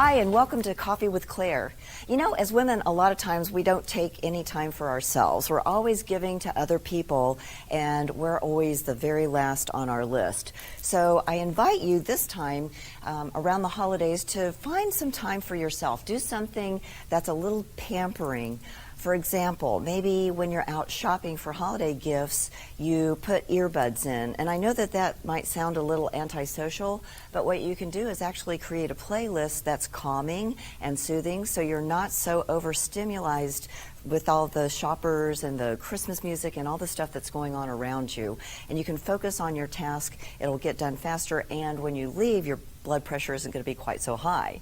Hi, and welcome to Coffee with Claire. You know, as women, a lot of times we don't take any time for ourselves. We're always giving to other people, and we're always the very last on our list. So I invite you this time around the holidays to find some time for yourself. Do something that's a little pampering. For example, maybe when you're out shopping for holiday gifts, you put earbuds in. And I know that that might sound a little antisocial, but what you can do is actually create a playlist that's calming and soothing, so you're not so overstimulated with all the shoppers and the Christmas music and all the stuff that's going on around you. And you can focus on your task. It'll get done faster, and when you leave, your blood pressure isn't going to be quite so high.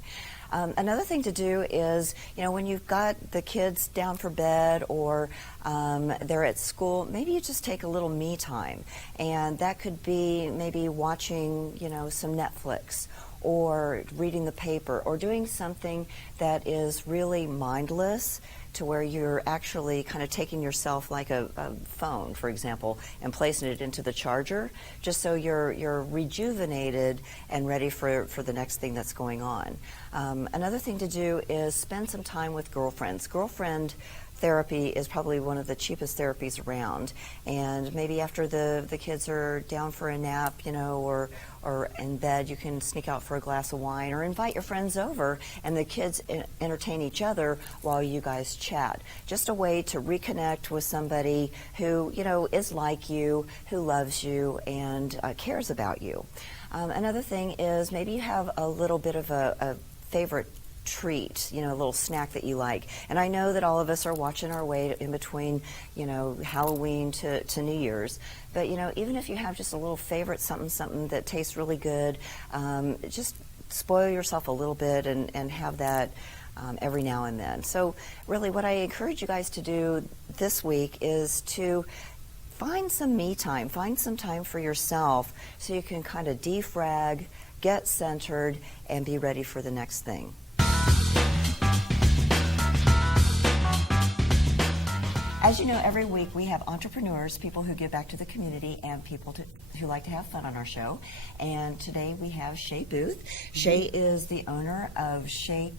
Another thing to do is, you know, when you've got the kids down for bed or they're at school, maybe you just take a little me time. And that could be maybe watching, you know, some Netflix or reading the paper or doing something that is really mindless, to where you're actually kind of taking yourself like a phone, for example, and placing it into the charger, just so you're rejuvenated and ready for the next thing that's going on. Another thing to do is spend some time with girlfriends. Girlfriend therapy is probably one of the cheapest therapies around, and maybe after the kids are down for a nap, you know, or in bed, you can sneak out for a glass of wine or invite your friends over, and the kids entertain each other while you guys chat. Just a way to reconnect with somebody who, you know, is like you, who loves you, and cares about you. Another thing is maybe you have a little bit of a favorite treat, you know, a little snack that you like. And I know that all of us are watching our way in between, you know, Halloween to New Year's. But, you know, even if you have just a little favorite something that tastes really good, just spoil yourself a little bit and have that every now and then. So really what I encourage you guys to do this week is to find some me time, find some time for yourself so you can kind of defrag, get centered, and be ready for the next thing. As you know, every week we have entrepreneurs, people who give back to the community, and people who like to have fun on our show. And today we have Shea Boothe. Shea is the owner of Shea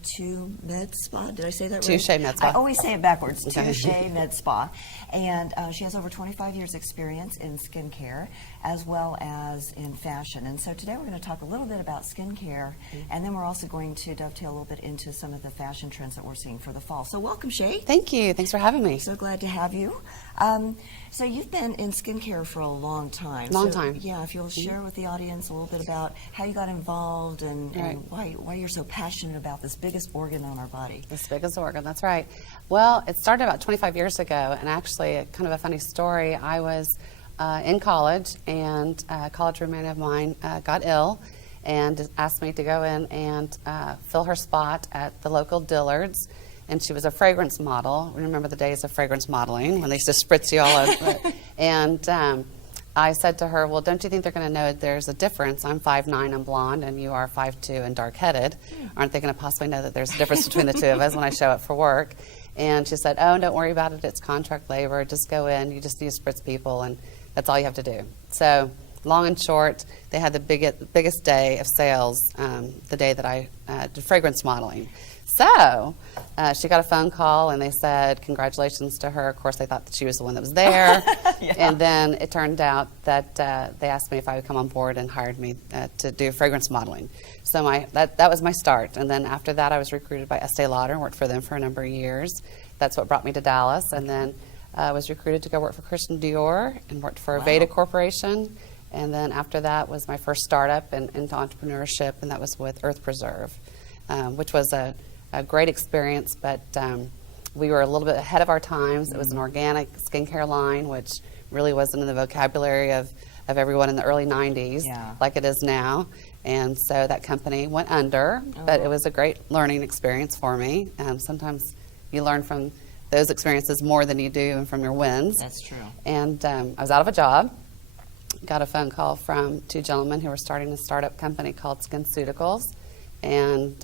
Med Spa. Did I say that right? Shea Med Spa. I always say it backwards. Shea Med Spa. And she has over 25 years experience in skincare as well as in fashion. And so today we're going to talk a little bit about skincare, and then we're also going to dovetail a little bit into some of the fashion trends that we're seeing for the fall. So welcome, Shea. Thank you. Thanks for having me. So glad to have you. So you've been in skincare for a long time. Long time. Yeah, if you'll share with the audience a little bit about how you got involved and why you're so passionate about this biggest organ on our body. This biggest organ, that's right. Well, it started about 25 years ago, and actually, kind of a funny story. I was in college, and a college roommate of mine got ill and asked me to go in and fill her spot at the local Dillard's. And she was a fragrance model. Remember the days of fragrance modeling when they used to spritz you all over. And I said to her, well, don't you think they're going to know there's a difference? I'm 5'9", I'm blonde, and you are 5'2" and dark-headed. Aren't they going to possibly know that there's a difference between the two of us when I show up for work? And she said, oh, don't worry about it. It's contract labor. Just go in. You just need to spritz people, and that's all you have to do. So long and short, they had the biggest day of sales the day that I did fragrance modeling. So she got a phone call, and they said congratulations to her. Of course, they thought that she was the one that was there. Yeah. And then it turned out that they asked me if I would come on board and hired me to do fragrance modeling. So that was my start. And then after that, I was recruited by Estee Lauder and worked for them for a number of years. That's what brought me to Dallas. And then I was recruited to go work for Christian Dior and worked for Aveda Corporation. And then after that was my first startup into entrepreneurship, and that was with Earth Preserve, which was a great experience, but we were a little bit ahead of our times. It was an organic skincare line, which really wasn't in the vocabulary of everyone in the early 90s like it is now. And so that company went under, but it was a great learning experience for me. Sometimes you learn from those experiences more than you do from your wins. That's true. And I was out of a job. Got a phone call from two gentlemen who were starting a startup company called SkinCeuticals. And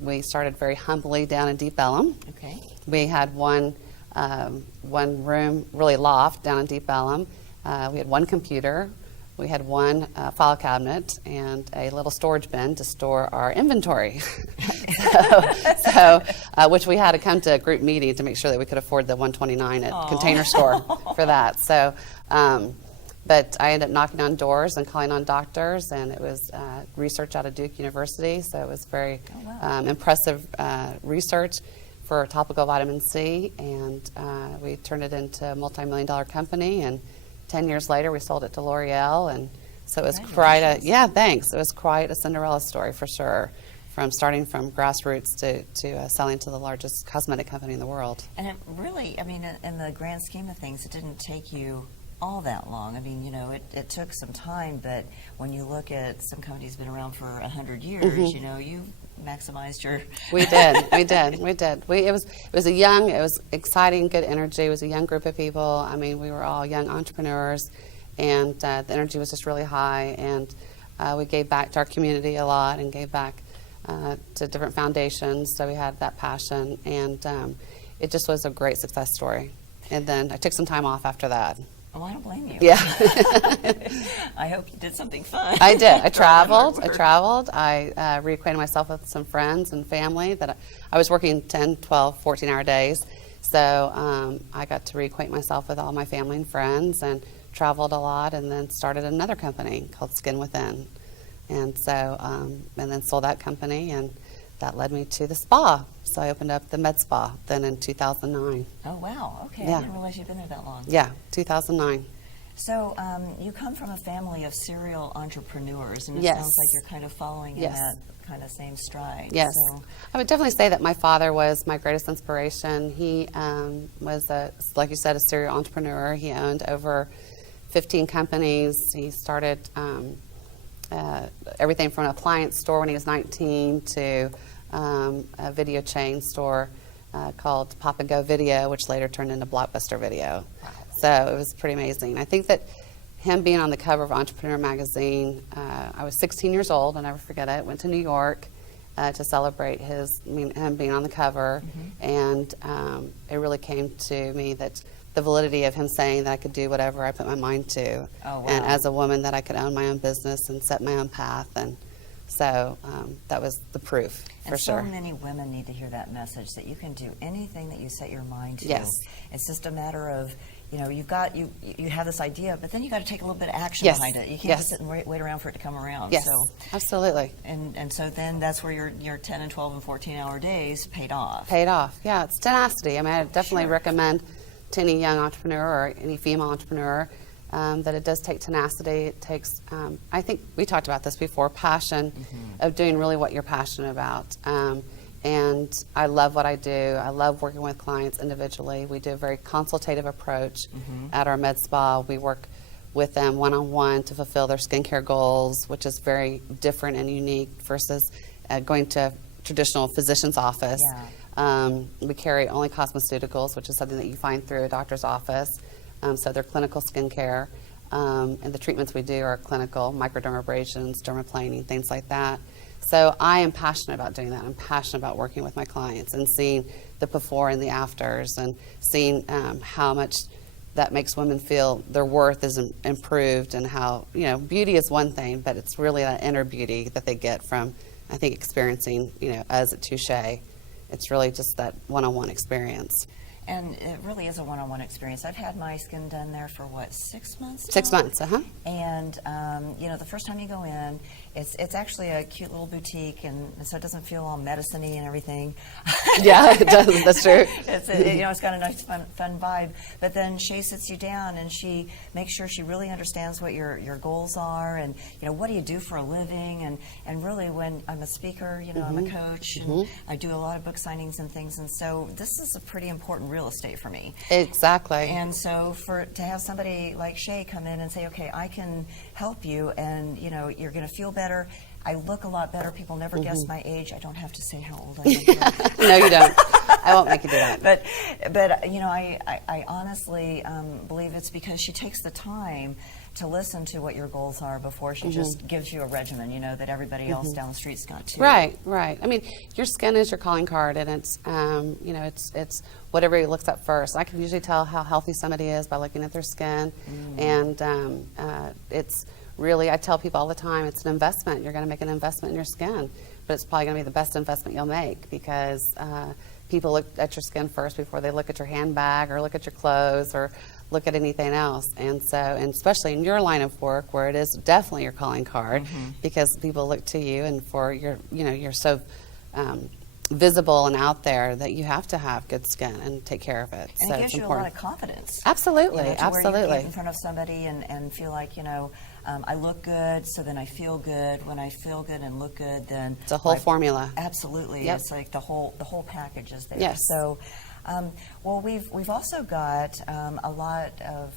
we started very humbly down in Deep Ellum. Okay. We had one room, really loft, down in Deep Ellum. We had one computer. we had one file cabinet and a little storage bin to store our inventory. Which we had to come to a group meeting to make sure that we could afford the $129 at Container Store for that. So, but I ended up knocking on doors and calling on doctors, and it was research out of Duke University. So it was very impressive research for topical vitamin C, and we turned it into a multi-million-dollar company. And 10 years later, we sold it to L'Oreal, and so it was quite a It was quite a Cinderella story for sure, from starting from grassroots to selling to the largest cosmetic company in the world. And it really, I mean, in the grand scheme of things, it didn't take you all that long. I mean, you know, it took some time, but when you look at some companies been around for 100 years, you know, you maximized your. We did. It was exciting, good energy. It was a young group of people. I mean, we were all young entrepreneurs, and the energy was just really high. And we gave back to our community a lot, and gave back to different foundations. So we had that passion, and it just was a great success story. And then I took some time off after that. Oh, I don't blame you. Yeah. I hope you did something fun. I did. I traveled. I reacquainted myself with some friends and family that I was working 10, 12, 14-hour days. So I got to reacquaint myself with all my family and friends, and traveled a lot, and then started another company called Skin Within. And so, and then sold that company, and that led me to the spa. So I opened up the med spa then in 2009. Oh, wow. Okay. Yeah. I didn't realize you'd been there that long. Yeah, 2009. So you come from a family of serial entrepreneurs, and it Yes. sounds like you're kind of following in Yes. that kind of same stride. Yes. So, I would definitely say that my father was my greatest inspiration. He was, like you said, a serial entrepreneur. He owned over 15 companies. He started everything from an appliance store when he was 19 to a video chain store called Pop and Go Video, which later turned into Blockbuster Video. Wow. So it was pretty amazing. I think that him being on the cover of Entrepreneur magazine, I was 16 years old, I'll never forget it, went to New York to celebrate him being on the cover, and it really came to me that the validity of him saying that I could do whatever I put my mind to, Oh, wow. and as a woman that I could own my own business and set my own path, and so that was the proof for and sure. so many women need to hear that message that you can do anything that you set your mind to. Yes. It's just a matter of, you know, you have this idea, but then you got to take a little bit of action Yes. behind it. You can't Yes. just sit and wait around for it to come around. Yes, So, absolutely. and so then that's where your 10 and 12 and 14-hour days paid off. Paid off. Yeah, it's tenacity. I mean, I definitely Sure. recommend to any young entrepreneur or any female entrepreneur that it does take tenacity. It takes, I think we talked about this before, passion of doing really what you're passionate about. And I love what I do. I love working with clients individually. We do a very consultative approach at our med spa. We work with them one-on-one to fulfill their skincare goals, which is very different and unique versus going to a traditional physician's office. Yeah. We carry only cosmeceuticals, which is something that you find through a doctor's office. So they're clinical skincare. And the treatments we do are clinical, microdermabrasions, dermaplaning, things like that. So I am passionate about doing that. I'm passionate about working with my clients and seeing the before and the afters, and seeing how much that makes women feel their worth is improved, and how, you know, beauty is one thing, but it's really that inner beauty that they get from, I think, experiencing, you know, us at Touche. It's really just that one-on-one experience. And it really is a one-on-one experience. I've had my skin done there for, 6 months now? 6 months, And, you know, the first time you go in, it's actually a cute little boutique, and so it doesn't feel all medicine-y and everything. Yeah, it does. That's true. You know, it's got a nice, fun vibe. But then Shea sits you down, and she makes sure she really understands what your goals are, and, you know, what do you do for a living, and really, when I'm a speaker, you know, I'm a coach, and I do a lot of book signings and things, and so this is a pretty important real estate for me. Exactly. And so to have somebody like Shea come in and say, okay, I can help you, and, you know, you're going to feel better. I look a lot better. People never guess my age. I don't have to say how old I am. No, you don't. I won't make you do that. But you know, I honestly believe it's because she takes the time to listen to what your goals are before she just gives you a regimen, you know, that everybody else down the street's got too. Right. I mean, your skin is your calling card, and it's, you know, it's what everybody looks at first. I can usually tell how healthy somebody is by looking at their skin, and it's really, I tell people all the time, it's an investment. You're going to make an investment in your skin, but it's probably going to be the best investment you'll make, because people look at your skin first before they look at your handbag or look at your clothes or look at anything else. And so, and especially in your line of work, where it is definitely your calling card, because people look to you, and for your, you're so visible and out there that you have to have good skin and take care of it. And so it gives it's you important. a lot of confidence. Absolutely, To absolutely. where you can get in front of somebody and feel like, I look good, so then I feel good. When I feel good and look good, then It's a whole formula. Absolutely, Yep. it's like the whole package is there. Yes. So, well, we've also got a lot of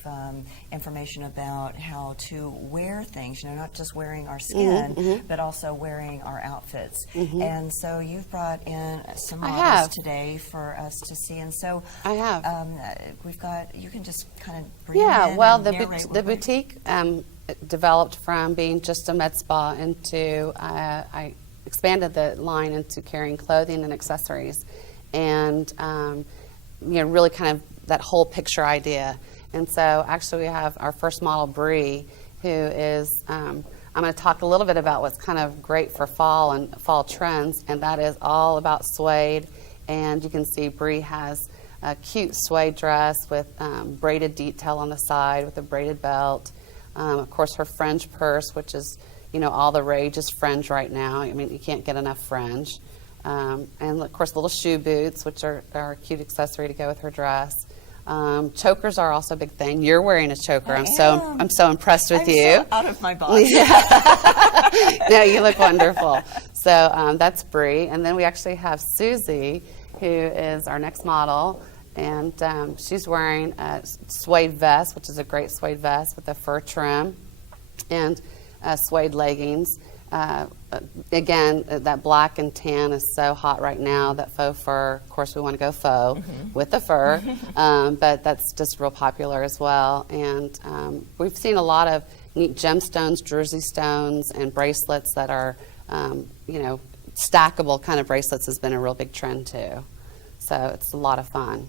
information about how to wear things. Not just wearing our skin, but also wearing our outfits. And so you've brought in some models today for us to see. And so I have. We've got. You can just kind of bring Yeah, in well, and the narrate what the we're- boutique developed from being just a med spa into, I expanded the line into carrying clothing and accessories, and really kind of that whole picture idea. And so actually we have our first model, Bree, who is, I'm going to talk a little bit about what's kind of great for fall and fall trends, and that is all about suede. And you can see Bree has a cute suede dress with braided detail on the side with a braided belt. Of course, her fringe purse, which is, all the rage is fringe right now. I mean, you can't get enough fringe. And of course, little shoe boots, which are a cute accessory to go with her dress. Chokers are also a big thing. You're wearing a choker. I'm so impressed with you. So out of my body. No, you look wonderful. So that's Bree, and then we actually have Susie, who is our next model. And she's wearing a suede vest, which is a great suede vest with a fur trim, and suede leggings. Again, that black and tan is so hot right now, that faux fur. Of course, we want to go faux with the fur, but that's just real popular as well. And we've seen a lot of neat gemstones, jersey stones, and bracelets that are, stackable kind of bracelets has been a real big trend too. So it's a lot of fun.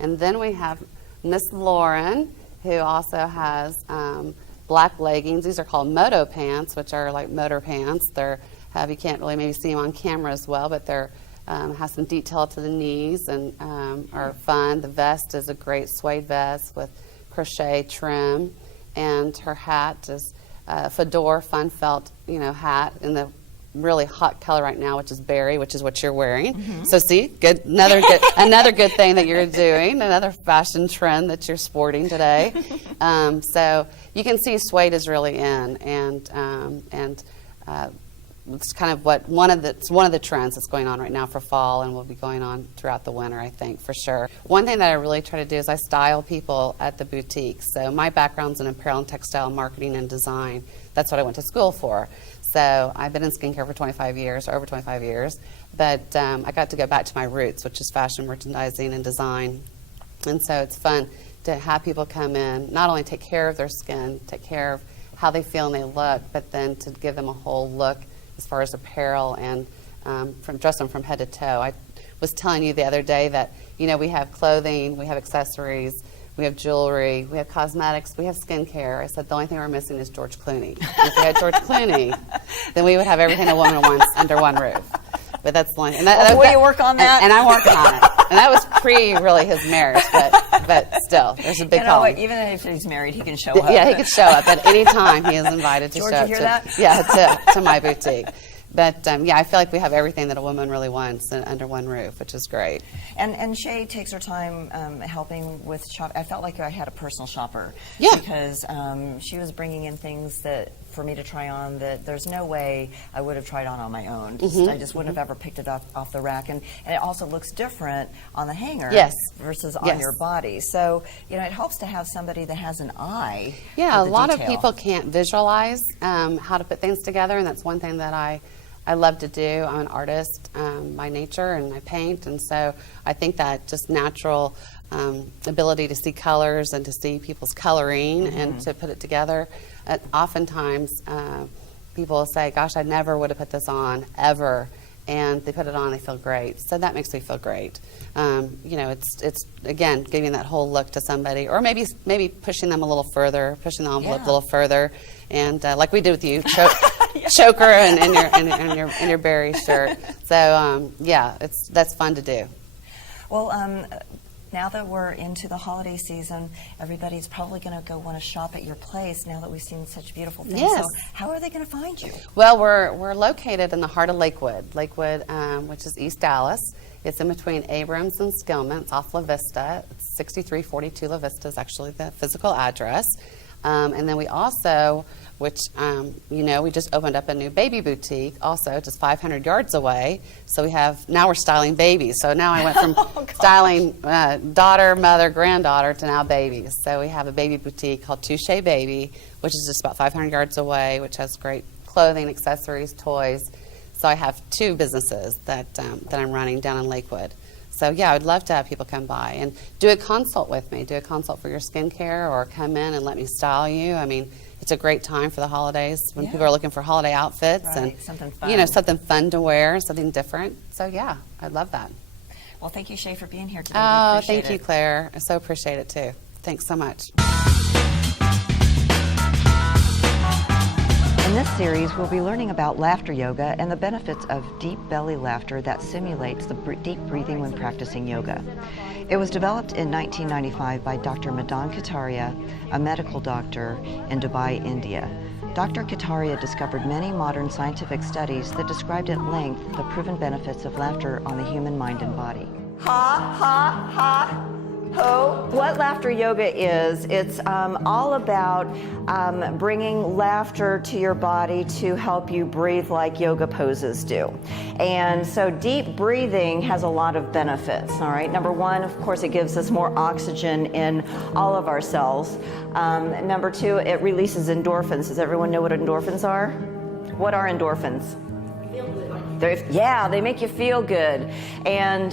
And then we have Miss Lauren, who also has black leggings. These are called Moto Pants, which are like motor pants. You can't really maybe see them on camera as well, but they're have some detail to the knees and are fun. The vest is a great suede vest with crochet trim, and her hat is a fedora fun felt hat in the really hot color right now, which is berry, which is what you're wearing. So see, another good thing that you're doing, another fashion trend that you're sporting today. So you can see suede is really in, and it's kind of one of the trends that's going on right now for fall, and will be going on throughout the winter, I think, for sure. One thing that I really try to do is I style people at the boutique. So my background's in apparel and textile marketing and design. That's what I went to school for. So I've been in skincare for 25 years, over 25 years, but I got to go back to my roots, which is fashion merchandising and design. And so it's fun to have people come in, not only take care of their skin, take care of how they feel and they look, but then to give them a whole look as far as apparel and dress them from head to toe. I was telling you the other day that, we have clothing, we have accessories, we have jewelry, we have cosmetics, we have skincare. I said the only thing we're missing is George Clooney. If we had George Clooney, then we would have everything a woman wants under one roof. But that's the only. Will you work on that? And I worked on it. And that was really his marriage, but still, there's a big calling. Even if he's married, he can show up. Yeah, he could show up at any time. He is invited to George, show up. you hear that? Yeah, to my boutique. But I feel like we have everything that a woman really wants under one roof, which is great. And Shea takes her time helping with shop. I felt like I had a personal shopper. Yeah. Because she was bringing in things that for me to try on that there's no way I would have tried on my own. I just wouldn't have ever picked it up off the rack. And it also looks different on the hanger versus on your body. So, it helps to have somebody that has an eye. Yeah, a lot detail. of people can't visualize how to put things together, and that's one thing that I love to do. I'm an artist by nature, and I paint, and so I think that just natural ability to see colors and to see people's coloring and to put it together. Oftentimes, people will say, "Gosh, I never would have put this on ever," and they put it on, they feel great. So that makes me feel great. It's again giving that whole look to somebody, or maybe pushing them a little further, pushing the envelope a little further, and like we did with you, choker and your berry shirt. So yeah, that's fun to do. Well, now that we're into the holiday season, everybody's probably going to go want to shop at your place now that we've seen such beautiful things. Yes. So how are they going to find you? Well, we're located in the heart of Lakewood, which is East Dallas. It's in between Abrams and Skillman. It's off La Vista. It's 6342 La Vista is actually the physical address. And then we also, which, we just opened up a new baby boutique also just 500 yards away. So now we're styling babies. So now I went from styling daughter, mother, granddaughter to now babies. So we have a baby boutique called Shea Baby, which is just about 500 yards away, which has great clothing, accessories, toys. So I have two businesses that I'm running down in Lakewood. So yeah, I would love to have people come by and do a consult with me. Do a consult for your skincare, or come in and let me style you. I mean, it's a great time for the holidays when people are looking for holiday outfits and something fun. Something fun to wear, something different. So yeah, I'd love that. Well, thank you, Shea, for being here today. Oh, thank you, Claire. I so appreciate it too. Thanks so much. In this series, we'll be learning about laughter yoga and the benefits of deep belly laughter that simulates the deep breathing when practicing yoga. It was developed in 1995 by Dr. Madan Kataria, a medical doctor in Dubai, India. Dr. Kataria discovered many modern scientific studies that described at length the proven benefits of laughter on the human mind and body. Ha, ha, ha. Ho. What laughter yoga is, it's all about bringing laughter to your body to help you breathe like yoga poses do. And so deep breathing has a lot of benefits, all right? Number one, of course, it gives us more oxygen in all of our cells. Number two, it releases endorphins. Does everyone know what endorphins are? What are endorphins? Yeah, they make you feel good. And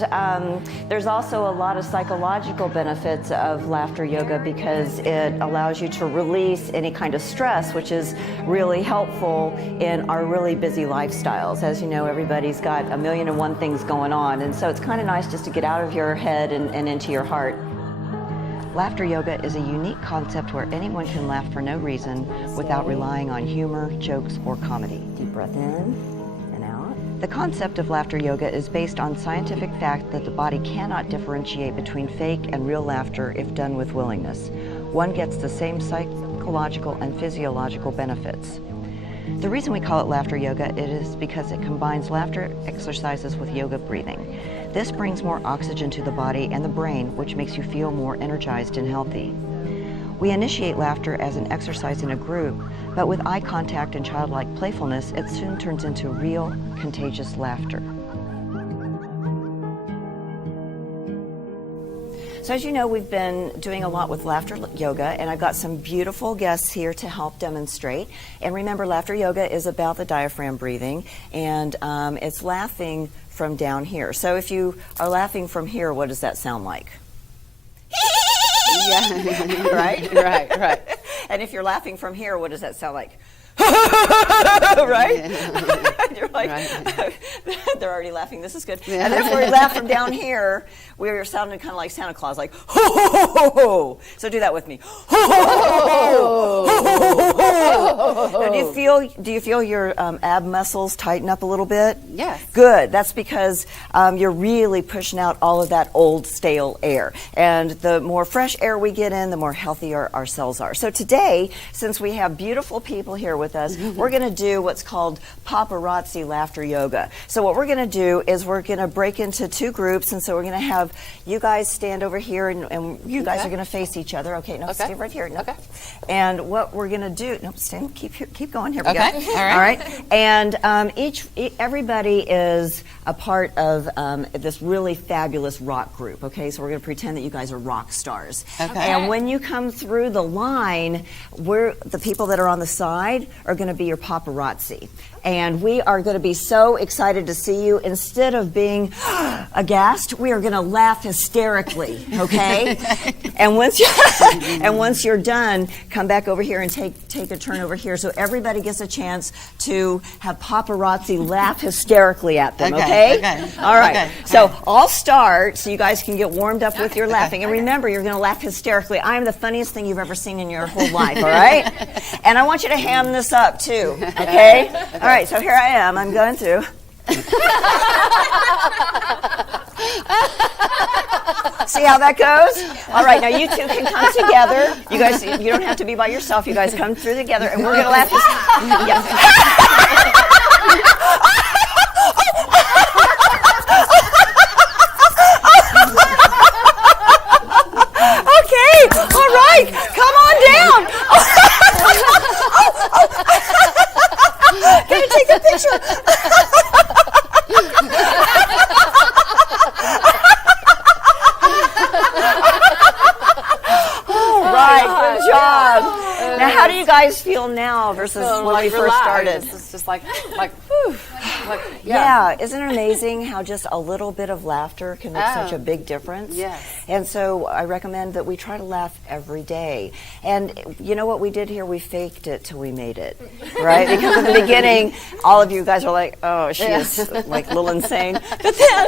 there's also a lot of psychological benefits of laughter yoga because it allows you to release any kind of stress, which is really helpful in our really busy lifestyles. As you know, everybody's got 1,000,001 things going on, and so it's kind of nice just to get out of your head and into your heart. Laughter yoga is a unique concept where anyone can laugh for no reason without relying on humor, jokes, or comedy. Deep breath in. The concept of laughter yoga is based on scientific fact that the body cannot differentiate between fake and real laughter if done with willingness. One gets the same psychological and physiological benefits. The reason we call it laughter yoga is because it combines laughter exercises with yoga breathing. This brings more oxygen to the body and the brain, which makes you feel more energized and healthy. We initiate laughter as an exercise in a group, but with eye contact and childlike playfulness, it soon turns into real, contagious laughter. So as you know, we've been doing a lot with laughter yoga, and I've got some beautiful guests here to help demonstrate. And remember, laughter yoga is about the diaphragm breathing, and it's laughing from down here. So if you are laughing from here, what does that sound like? Yeah. Right? Right. And if you're laughing from here, what does that sound like? Right? You're like, right. They're already laughing. This is good. Yeah. And then if we laugh from down here, we're sounding kind of like Santa Claus, like, ho, ho, ho, ho, ho. So do that with me. Ho, ho, ho, ho, ho, ho. Now, do you feel your ab muscles tighten up a little bit? Yes. Good. That's because you're really pushing out all of that old, stale air. And the more fresh air we get in, the more healthier our cells are. So today, since we have beautiful people here with us, we're going to do what's called Paparazzi laughter yoga. So what we're going to do is we're going to break into two groups, and so we're going to have you guys stand over here, and you guys are going to face each other. Okay, no, stay right here. No. Okay. And what we're going to do, no, stand, keep going. Here we go. All right. And everybody is a part of this really fabulous rock group. Okay, so we're going to pretend that you guys are rock stars. Okay. And when you come through the line, the people that are on the side are going to be your paparazzi. And we are going to be so excited to see you. Instead of being aghast, we are going to laugh hysterically, okay? And once you're done, come back over here and take a turn over here, so everybody gets a chance to have paparazzi laugh hysterically at them. Okay. All right. Okay. So I'll start, so you guys can get warmed up with your laughing. And remember, you're going to laugh hysterically. I am the funniest thing you've ever seen in your whole life. All right. And I want you to ham this up too. Okay. All right. So here I am. I'm going through. See how that goes? All right, now you two can come together. You guys, you don't have to be by yourself. You guys come through together, and we're going to laugh. Yes. Okay, all right, come on down. Can you take a picture? Good job. Now, how do you guys feel now versus when we first started? It's just like, whew. Yeah, isn't it amazing how just a little bit of laughter can make such a big difference? Yes. And so I recommend that we try to laugh every day. And you know what we did here? We faked it till we made it, right? Because at the beginning, all of you guys were like, oh, she is like a little insane. But then,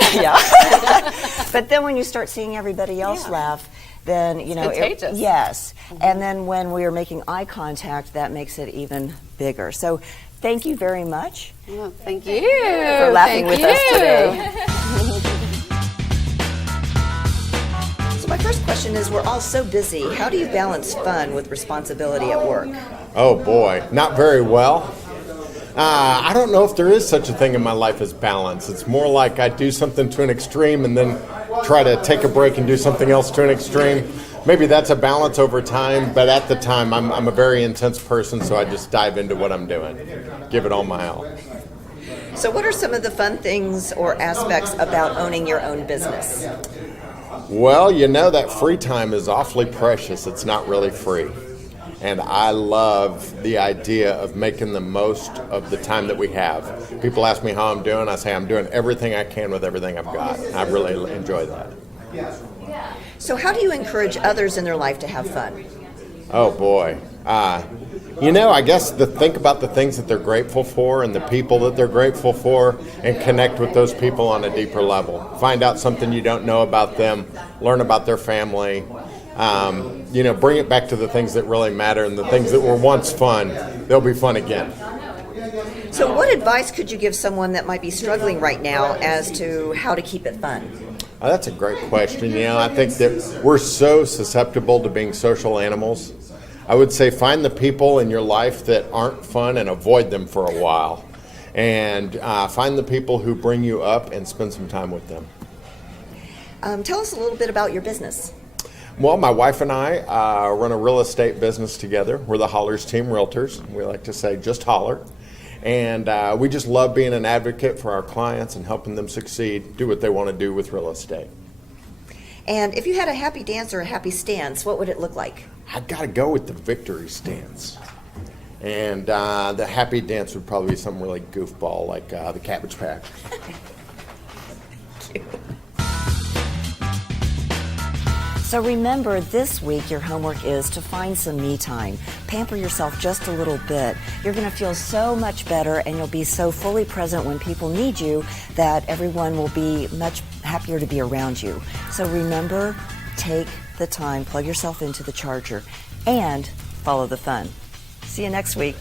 but then when you start seeing everybody else laugh, then, you know, contagious. Yes. And then when we are making eye contact, that makes it even bigger. So thank you very much. Well, thank you for laughing with us today. So my first question is, we're all so busy. How do you balance fun with responsibility at work? Oh boy, not very well. I don't know if there is such a thing in my life as balance. It's more like I do something to an extreme and then try to take a break and do something else to an extreme. Maybe that's a balance over time, but at the time I'm a very intense person, so I just dive into what I'm doing, give it all my all. So what are some of the fun things or aspects about owning your own business? Well, you know that free time is awfully precious. It's not really free. And I love the idea of making the most of the time that we have. People ask me how I'm doing. I say I'm doing everything I can with everything I've got. I really enjoy that. So how do you encourage others in their life to have fun? Oh, boy. You know, I guess think about the things that they're grateful for and the people that they're grateful for, and connect with those people on a deeper level. Find out something you don't know about them. Learn about their family. You know, bring it back to the things that really matter, and the things that were once fun, they'll be fun again. So what advice could you give someone that might be struggling right now as to how to keep it fun? That's a great question. You know, I think that we're so susceptible to being social animals. I would say find the people in your life that aren't fun and avoid them for a while. And find the people who bring you up and spend some time with them. Tell us a little bit about your business. Well, my wife and I run a real estate business together. We're the Hollers Team Realtors. We like to say just holler. And we just love being an advocate for our clients and helping them succeed, do what they want to do with real estate. And if you had a happy dance or a happy stance, what would it look like? I've got to go with the victory stance. And the happy dance would probably be something really goofball, like the Cabbage Patch. Thank you. So remember, this week your homework is to find some me time. Pamper yourself just a little bit. You're going to feel so much better, and you'll be so fully present when people need you that everyone will be much happier to be around you. So remember, take the time, plug yourself into the charger, and follow the fun. See you next week.